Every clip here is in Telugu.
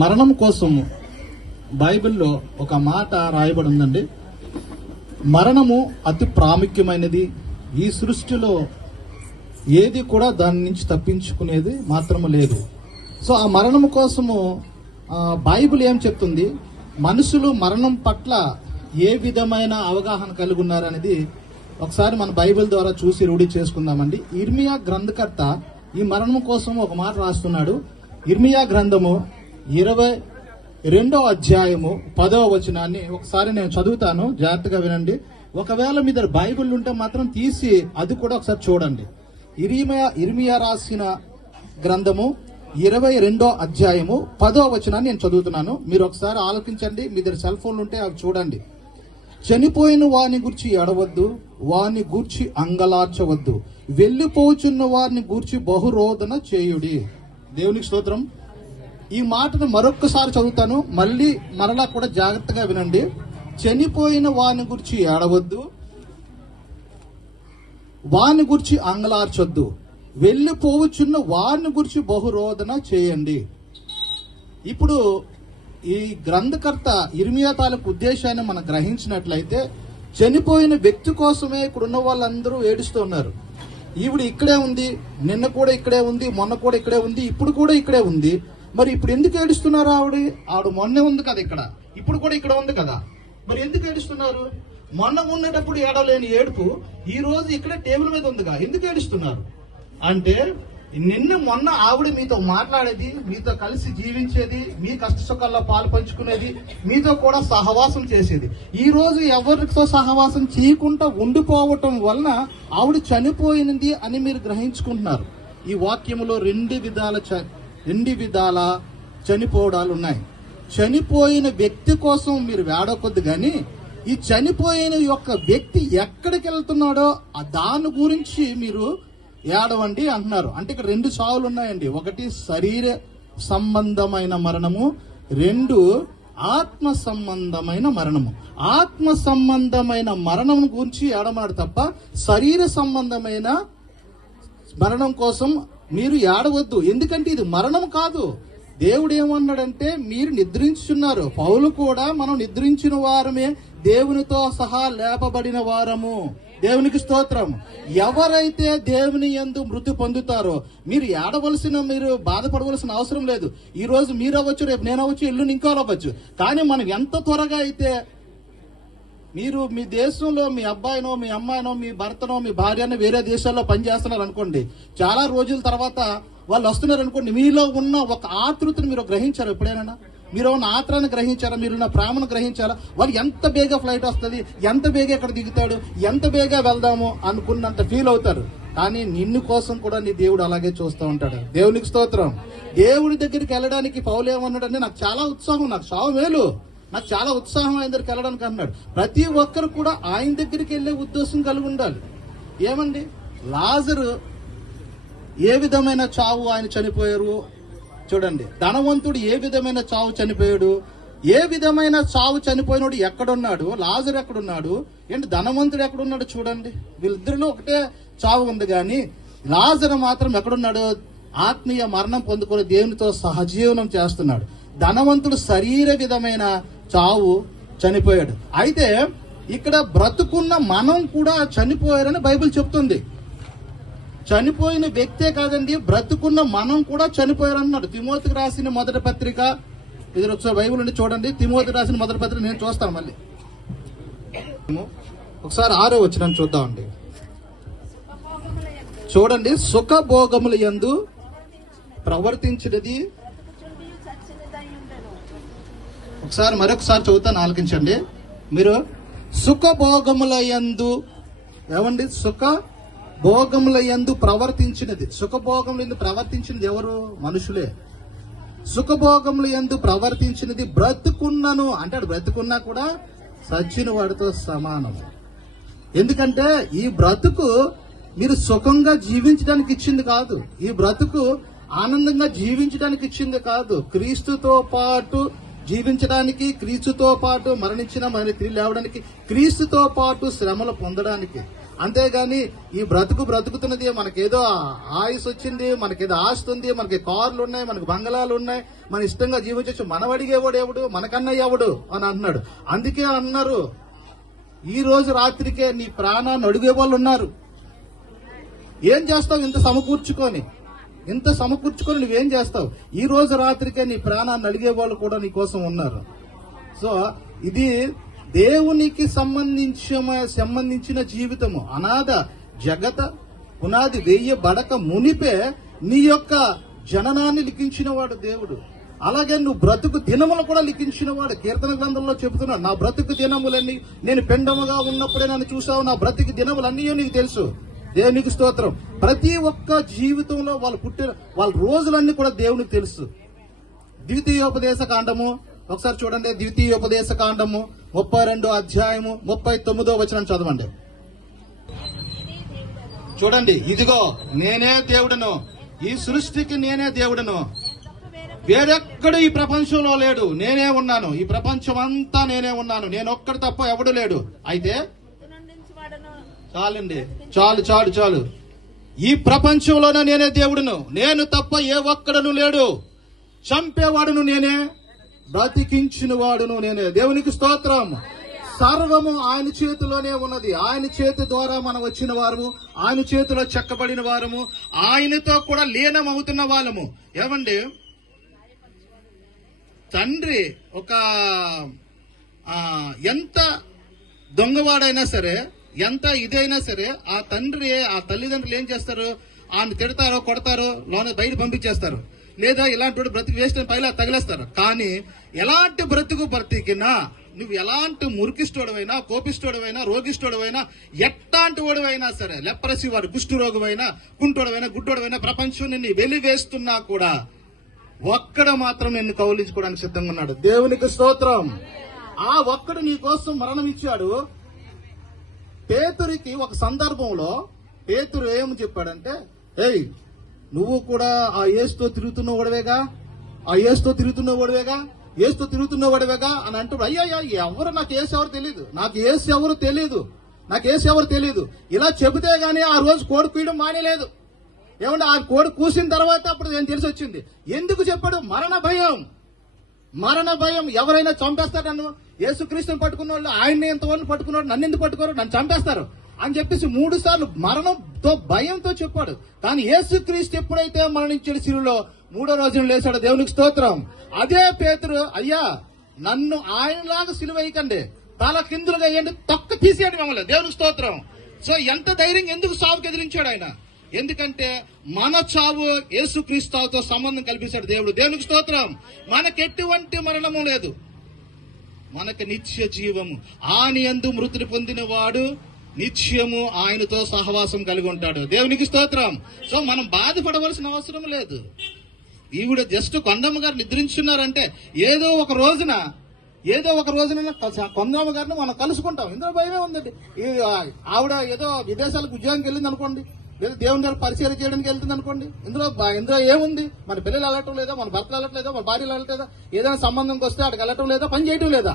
మరణం కోసం బైబిల్లో ఒక మాట రాయబడి ఉందండి. మరణము అతి ప్రాముఖ్యమైనది. ఈ సృష్టిలో ఏది కూడా దాని నుంచి తప్పించుకునేది మాత్రము లేదు. సో ఆ మరణము కోసము బైబిల్ ఏం చెప్తుంది, మనుషులు మరణం పట్ల ఏ విధమైన అవగాహన కలిగి ఉన్నారనేది ఒకసారి మన బైబిల్ ద్వారా చూసి రూఢి చేసుకుందామండి. ఇర్మియా గ్రంథకర్త ఈ మరణం కోసం ఒక మాట రాస్తున్నాడు. ఇర్మియా గ్రంథము 22వ అధ్యాయము 10వ వచనాన్ని ఒకసారి నేను చదువుతాను, జాగ్రత్తగా వినండి. ఒకవేళ మీ దగ్గర బైబిల్ ఉంటే మాత్రం తీసి అది కూడా ఒకసారి చూడండి. ఇర్మియా రాసిన గ్రంథము 22వ అధ్యాయము 10వ వచనాన్ని నేను చదువుతున్నాను. మీరు ఒకసారి ఆలోచించండి. మీ దగ్గర సెల్ ఫోన్లు ఉంటే అవి చూడండి. చనిపోయిన వారిని గూర్చి ఎడవద్దు, వారిని గూర్చి అంగలార్చవద్దు, వెళ్లిపోచున్న వారిని గూర్చి బహురోదన చేయుడి. దేవునికి స్తోత్రం. ఈ మాటను మరొక్కసారి చదువుతాను, మరలా కూడా జాగ్రత్తగా వినండి. చనిపోయిన వారిని గురించి ఏడవద్దు, వారిని గురించి అంగలార్చొద్దు, వెళ్ళిపోవచ్చున్న వారిని గురించి బహురోదన చేయండి. ఇప్పుడు ఈ గ్రంథకర్త ఇర్మియా తాలూకు ఉద్దేశాన్ని మనం గ్రహించినట్లయితే, చనిపోయిన వ్యక్తి కోసమే ఇక్కడ ఉన్న వాళ్ళందరూ ఏడుస్తూ ఉన్నారు. ఈవిడ ఇక్కడే ఉంది, నిన్న కూడా ఇక్కడే ఉంది, మొన్న కూడా ఇక్కడే ఉంది, ఇప్పుడు కూడా ఇక్కడే ఉంది. మరి ఇప్పుడు ఎందుకు ఏడుస్తున్నారు? ఆవిడ మొన్నే ఉంది కదా ఇక్కడ, ఇప్పుడు కూడా ఇక్కడ ఉంది కదా, మరి ఎందుకు ఏడుస్తున్నారు? మొన్న ఉన్నప్పుడు ఏడలేని ఏడుపు ఈ రోజు ఇక్కడ టేబుల్ మీద ఉందిగా, ఎందుకు ఏడుస్తున్నారు అంటే, నిన్న మొన్న ఆవిడ మీతో మాట్లాడేది, మీతో కలిసి జీవించేది, మీ కష్ట సుఖాల్లో పాలు పంచుకునేది, మీతో కూడా సహవాసం చేసేది, ఈ రోజు ఎవరితో సహవాసం చేయకుండా ఉండిపోవటం వలన ఆవిడ చనిపోయినది అని మీరు గ్రహించుకుంటున్నారు. ఈ వాక్యములో రెండు విధాల చనిపోవడాలు ఉన్నాయి. చనిపోయిన వ్యక్తి కోసం మీరు వేడకొద్దు, కానీ ఈ చనిపోయిన యొక్క వ్యక్తి ఎక్కడికి వెళ్తున్నాడో దాని గురించి మీరు ఏడవండి అంటున్నారు. అంటే ఇక్కడ రెండు చావులు ఉన్నాయండి. ఒకటి శరీర సంబంధమైన మరణము, రెండు ఆత్మ సంబంధమైన మరణము. ఆత్మ సంబంధమైన మరణం గురించి ఏడమన్నాడు తప్ప శరీర సంబంధమైన మరణం కోసం మీరు ఏడవద్దు. ఎందుకంటే ఇది మరణం కాదు. దేవుడు ఏమన్నాడంటే, మీరు నిద్రించుచున్నారు. పౌలు కూడా మనం నిద్రించిన వారమే దేవునితో సహా లేపబడిన వారము. దేవునికి స్తోత్రం. ఎవరైతే దేవుని యందు మృతి పొందుతారో మీరు ఏడవలసిన, మీరు బాధపడవలసిన అవసరం లేదు. ఈ రోజు మీరు అవ్వచ్చు, రేపు నేను అవ్వచ్చు, ఎల్లుండి ఇంకో అవ్వచ్చు. కానీ మనం ఎంత త్వరగా అయితే, మీరు మీ దేశంలో మీ అబ్బాయినో, మీ అమ్మాయినో, మీ భర్తనో, మీ భార్యనో వేరే దేశాల్లో పనిచేస్తున్నారు అనుకోండి, చాలా రోజుల తర్వాత వాళ్ళు వస్తున్నారు అనుకోండి, మీలో ఉన్న ఒక ఆతృతను మీరు గ్రహించారు ఎప్పుడైనా? మీరు ఉన్న ఆత్రాన్ని గ్రహించారా? మీరున్న ప్రేమను గ్రహించారా? వాళ్ళు ఎంత బేగా ఫ్లైట్ వస్తుంది, ఎంత బేగా ఎక్కడ దిగుతాడు, ఎంత బేగా వెళ్దాము అనుకున్నంత ఫీల్ అవుతారు. కానీ నిన్ను కోసం కూడా నీ దేవుడు అలాగే చూస్తూ ఉంటాడు. దేవునికి స్తోత్రం. దేవుడి దగ్గరికి వెళ్ళడానికి పౌలు ఏమన్నాడంటే, నాకు చాలా ఉత్సాహం, నాకు చావు మేలు, నాకు చాలా ఉత్సాహం ఆయన దగ్గరికి వెళ్ళడానికి అన్నాడు. ప్రతి ఒక్కరు కూడా ఆయన దగ్గరికి వెళ్ళే ఉద్దేశం కలిగి ఉండాలి. ఏమండి, లాజరు ఏ విధమైన చావు ఆయన చనిపోయారు చూడండి. ధనవంతుడు ఏ విధమైన చావు చనిపోయాడు, ఏ విధమైన చావు చనిపోయినాడు ఎక్కడున్నాడు, లాజరు ఎక్కడున్నాడు, ఏంటి ధనవంతుడు ఎక్కడున్నాడు చూడండి. వీళ్ళిద్దరిలో ఒకటే చావు ఉంది, కానీ లాజరు మాత్రం ఎక్కడున్నాడు? ఆత్మీయ మరణం పొందుకొని దేవునితో సహజీవనం చేస్తున్నాడు. ధనవంతుడు శరీర విధమైన చావు చనిపోయాడు. అయితే ఇక్కడ బ్రతుకున్న మనం కూడా చనిపోయారని బైబిల్ చెప్తుంది. చనిపోయిన వ్యక్తే కాదండి, బ్రతుకున్న మనం కూడా చనిపోయారన్నాడు. తిమోతికి రాసిన మొదటి పత్రిక, ఇది ఒకసారి బైబిల్ ఉండి చూడండి. తిమోతికి రాసిన మొదటి పత్రిక నేను చూస్తాను మళ్ళీ. ఒకసారి 6వ వచనం చూద్దామండి. చూడండి, సుఖభోగముల యందు ప్రవర్తించినది, మరొకసారి చదువుతాను, ఆలకించండి మీరు. సుఖభోగముల యందు, ఏమండి, సుఖభోగముల యందు ప్రవర్తించినది. సుఖభోగముల యందు ప్రవర్తించినది ఎవరు? మనుషులే. సుఖభోగముల యందు ప్రవర్తించినది బ్రతుకున్నను అంటాడు. బ్రతుకున్నా కూడా సచ్చిన వాడితో సమానం. ఎందుకంటే ఈ బ్రతుకు మీరు సుఖంగా జీవించడానికి ఇచ్చింది కాదు. ఈ బ్రతుకు ఆనందంగా జీవించడానికి ఇచ్చింది కాదు. క్రీస్తుతో పాటు జీవించడానికి, క్రీస్తుతో పాటు మరణించిన మరి తిరిగి లేవడానికి, క్రీస్తుతో పాటు శ్రమలు పొందడానికి. అంతేగాని ఈ బ్రతుకుతున్నది మనకేదో ఆయుస్ వచ్చింది, మనకేదో ఆస్తి ఉంది, మనకి కార్లు ఉన్నాయి, మనకి బంగళాలు ఉన్నాయి, మన ఇష్టంగా జీవించవచ్చు, మనం అడిగేవాడు ఎవడు, మనకన్నా ఎవడు అని అంటున్నాడు. అందుకే అన్నారు ఈ రోజు రాత్రికే నీ ప్రాణాన్ని అడిగే వాళ్ళు ఉన్నారు. ఏం చేస్తావు ఇంత సమకూర్చుకొని నువ్వేం చేస్తావు? ఈ రోజు రాత్రికే నీ ప్రాణాన్ని అడిగే వాళ్ళు కూడా నీ కోసం ఉన్నారు. సో ఇది దేవునికి సంబంధించిన జీవితము. అనాథ జగత పునాది వేయబడక మునిపే నీ యొక్క జననాన్ని లిఖించిన వాడు దేవుడు. అలాగే నువ్వు బ్రతుకు దినములు కూడా లిఖించిన వాడు. కీర్తన గ్రంథంలో చెబుతున్నాడు, నా బ్రతుకు దినములన్నీ, నేను పెండముగా ఉన్నప్పుడే నన్ను చూసావు, నా బ్రతుకు దినములన్నీ నీకు తెలుసు. దేవునికి స్తోత్రం. ప్రతి ఒక్క జీవితంలో వాళ్ళ రోజులన్నీ కూడా దేవునికి తెలుసు. ద్వితీయోపదేశ కాండము ఒకసారి చూడండి. ద్వితీయోపదేశ కాండము 32 అధ్యాయము 39 వచనం చదవండి. చూడండి, ఇదిగో నేనే దేవుడను, ఈ సృష్టికి నేనే దేవుడను, వేరెక్కడు ఈ ప్రపంచంలో లేడు, నేనే ఉన్నాను, ఈ ప్రపంచం అంతా నేనే ఉన్నాను, నేను ఒక్కడు తప్ప ఎవడు లేడు. అయితే చాలండి, చాలు. ఈ ప్రపంచంలోనే నేనే దేవుడును, నేను తప్ప ఏ ఒక్కడను లేడు, చంపేవాడును నేనే, బ్రతికించిన వాడును నేనే. దేవునికి స్తోత్రం. సర్వము ఆయన చేతిలోనే ఉన్నది. ఆయన చేతి ద్వారా మనం వచ్చిన వారము, ఆయన చేతిలో చెక్కబడిన వారము, ఆయనతో కూడా లీనమవుతున్న వాళ్ళము. ఏమండి, తండ్రి ఒక ఎంత దొంగవాడైనా సరే, ఎంత ఇదైనా సరే, ఆ తల్లిదండ్రులు ఏం చేస్తారు? ఆయన తిడతారో కొడతారో, బయట పంపించేస్తారు, లేదా ఇలాంటి బ్రతుకు వేస్ట్ అని పైలా తగిలేస్తారు. కానీ ఎలాంటి బ్రతికినా, నువ్వు ఎలాంటి మురికిష్టోడవైనా, కోపిష్టోడవైనా, రోగిష్టోడవైనా, ఎట్లాంటి వాడువైనా సరే, లెప్రసీ వాడు, కుష్టు రోగమైనా, కుంటోడవైనా, గుడ్డోడవైనా, ప్రపంచం నిన్ను వెలివేస్తున్నా కూడా ఒక్కడ మాత్రం నిన్ను కౌలించుకోవడానికి సిద్ధంగా ఉన్నాడు. దేవునికి స్తోత్రం. ఆ ఒక్కడు నీ కోసం మరణం ఇచ్చాడు. పేతురికి ఒక సందర్భంలో పేతురు ఏం చెప్పాడంటే, ఏయ్ నువ్వు కూడా ఆ యేసుతో తిరుగుతున్నవాడివేగా, ఏసుతో తిరుగుతున్నవాడివేగా అని అంటూ, అయ్యా ఎవరు, నాకు ఏసు ఎవరు తెలియదు, ఇలా చెబితే గానీ ఆ రోజు కోడి కూయడం మానేలేదు. ఏమంటే ఆ కోడి కూసిన తర్వాత అప్పుడు నేను తెలిసి వచ్చింది. ఎందుకు చెప్పాడు? మరణ భయం. ఎవరైనా చంపేస్తారు నన్ను, యేసుక్రీస్తుని పట్టుకున్న వాళ్ళు, ఆయన్ని ఎంతవరకు పట్టుకున్నాడు, నన్ను ఎందుకు పట్టుకోరు, నన్ను చంపేస్తారు అని చెప్పేసి 3 సార్లు మరణంతో భయంతో చెప్పాడు. కానీ యేసుక్రీస్తు ఎప్పుడైతే మరణించాడు శిలువలో, 3వ రోజున లేచాడు. దేవునికి స్తోత్రం. అదే పేతురు, అయ్యా నన్ను ఆయనలాగా సిలువ వేయకండి, తల కిందులుగా వేయండి, తొక్క తీసేయండి మమ్మల్ని. దేవునికి స్తోత్రం. సో ఎంత ధైర్యం, ఎందుకు సావుకి ఎదిరించాడు ఆయన? ఎందుకంటే మన చావు యేసుక్రీస్తుతో సంబంధం కల్పించాడు దేవుడు. దేవునికి స్తోత్రం. మనకెటువంటి మరణము లేదు, మనకు నిత్య జీవము. ఆయన యందు మృతిని పొందిన వాడు నిత్యము ఆయనతో సహవాసం కలిగి ఉంటాడు. దేవునికి స్తోత్రం. సో మనం బాధపడవలసిన అవసరం లేదు. ఈవిడ జస్ట్ కొండమ్మ గారు నిద్రించున్నారంటే ఏదో ఒక రోజున కొండమ్మ గారిని మనం కలుసుకుంటాం. ఇందులో భయమే ఉందండి. ఆవిడ ఏదో విదేశాలకు ఉద్యోగంకి వెళ్ళింది అనుకోండి, లేదా దేవుని దగ్గర పరిచయం చేయడానికి వెళ్తుంది అనుకోండి, ఇందులో ఏముంది? మన పిల్లలు వెళ్ళటం లేదా, మన భర్తలు వెళ్ళటం లేదా, మన భార్యలు వెళ్ళట్లేదా, ఏదైనా సంబంధంకి వస్తే అక్కడికి వెళ్ళటం లేదా, పని చేయటం లేదా?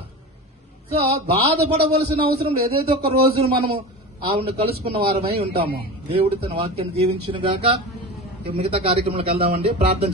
సో బాధపడవలసిన అవసరం లేదు. ఏదో ఒక రోజున మనము ఆవిడని కలుసుకున్న వారమై ఉంటాము. దేవుడి తన వాక్యాన్ని దీవించిన గాక. మిగతా కార్యక్రమాలకు వెళ్దామండి. ప్రార్థన